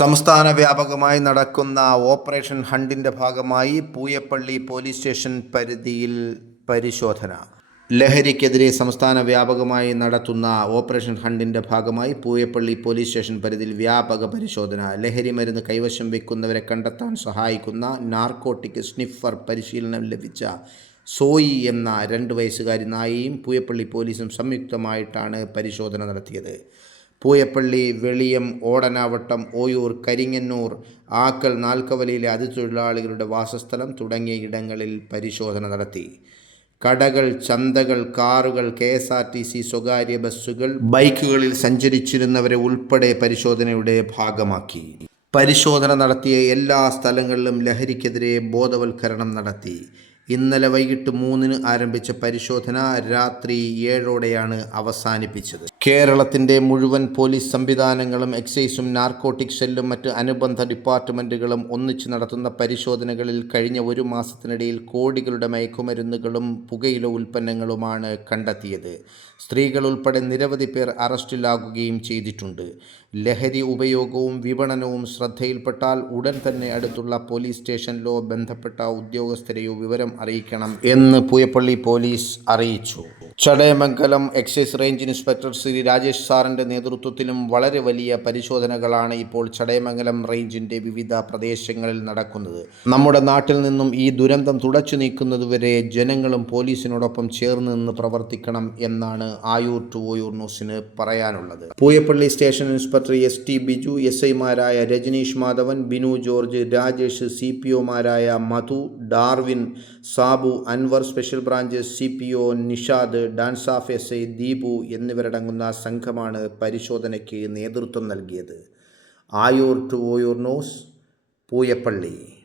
സംസ്ഥാന വ്യാപകമായി നടക്കുന്ന ഓപ്പറേഷൻ ഹണ്ടിന്റെ ഭാഗമായി പൂയപ്പള്ളി പോലീസ് സ്റ്റേഷൻ പരിധിയിൽ പരിശോധന. ലഹരിക്കെതിരെ സംസ്ഥാന വ്യാപകമായി നടത്തുന്ന ഓപ്പറേഷൻ ഹണ്ടിന്റെ ഭാഗമായി പൂയപ്പള്ളി പോലീസ് സ്റ്റേഷൻ പരിധിയിൽ വ്യാപക പരിശോധന. ലഹരി മരുന്ന് കൈവശം വെക്കുന്നവരെ കണ്ടെത്താൻ സഹായിക്കുന്ന നാർക്കോട്ടിക് സ്നിഫർ പരിശീലനം ലഭിച്ച സോയി എന്ന രണ്ട് വയസ്സുകാരി നായിയും പൂയപ്പള്ളി പോലീസും സംയുക്തമായിട്ടാണ് പരിശോധന നടത്തിയത്. പൂയപ്പള്ളി വെളിയം ഓടനാവട്ടം ഓയൂർ കരിങ്ങന്നൂർ ആക്കൽ നാൽക്കവലയിലെ അതിഥിതൊഴിലാളികളുടെ വാസസ്ഥലം തുടങ്ങിയ ഇടങ്ങളിൽ പരിശോധന നടത്തി. കടകൾ ചന്തകൾ കാറുകൾ K S R T C സ്വകാര്യ ബസ്സുകൾ ബൈക്കുകളിൽ സഞ്ചരിച്ചിരുന്നവരെ ഉൾപ്പെടെ പരിശോധനയുടെ ഭാഗമാക്കി. പരിശോധന നടത്തിയ എല്ലാ സ്ഥലങ്ങളിലും ലഹരിക്കെതിരെ ബോധവൽക്കരണം നടത്തി. ഇന്നലെ വൈകിട്ട് മൂന്നിന് ആരംഭിച്ച പരിശോധന രാത്രി ഏഴോടെയാണ് അവസാനിപ്പിച്ചത്. കേരളത്തിന്റെ മുഴുവൻ പോലീസ് സംവിധാനങ്ങളും എക്സൈസും നാർക്കോട്ടിക് സെല്ലും മറ്റ് അനുബന്ധ ഡിപ്പാർട്ട്മെന്റുകളും ഒന്നിച്ചു നടത്തുന്ന പരിശോധനകളിൽ കഴിഞ്ഞ ഒരു മാസത്തിനിടയിൽ കോടികളുടെ മയക്കുമരുന്നുകളും പുകയില ഉൽപ്പന്നങ്ങളുമാണ് കണ്ടെത്തിയത്. സ്ത്രീകൾ ഉൾപ്പെടെ നിരവധി പേർ അറസ്റ്റിലാകുകയും ചെയ്തിട്ടുണ്ട്. ലഹരി ഉപയോഗവും വിപണനവും ശ്രദ്ധയിൽപ്പെട്ടാൽ ഉടൻ തന്നെ അടുത്തുള്ള പോലീസ് സ്റ്റേഷനിലോ ബന്ധപ്പെട്ട ഉദ്യോഗസ്ഥരെയോ വിവരം അറിയിക്കണം എന്ന് പൂയപ്പള്ളി പോലീസ് അറിയിച്ചു. Chadayamangalam excise range inspector Shri Rajesh സാറിന്റെ നേതൃത്വത്തിലും വളരെ വലിയ പരിശോധനകളാണ് ഇപ്പോൾ ചടയമംഗലം റേഞ്ചിന്റെ വിവിധ പ്രദേശങ്ങളിൽ നടക്കുന്നത്. നമ്മുടെ നാട്ടിൽ നിന്നും ഈ ദുരന്തം തുടച്ചു നീക്കുന്നതുവരെ ജനങ്ങളും പോലീസിനോടൊപ്പം ചേർന്ന് നിന്ന് പ്രവർത്തിക്കണം എന്നാണ് ആയൂർ ടു ഓയൂർ ന്യൂസിന് പറയാനുള്ളത്. Pooyappally station inspector S T Biju S ഐമാരായ Rajeesh Madhavan Binu George Rajesh C P ഒമാരായ Madhu Darwin Sabu Anvar special branch C P O Nishad dance ഓഫ് എസ് ഐ ദീപു എന്നിവരടങ്ങുന്ന സംഘമാണ് പരിശോധനയ്ക്ക് നേതൃത്വം നൽകിയത്. Ayoor to Oyoor news Pooyappally.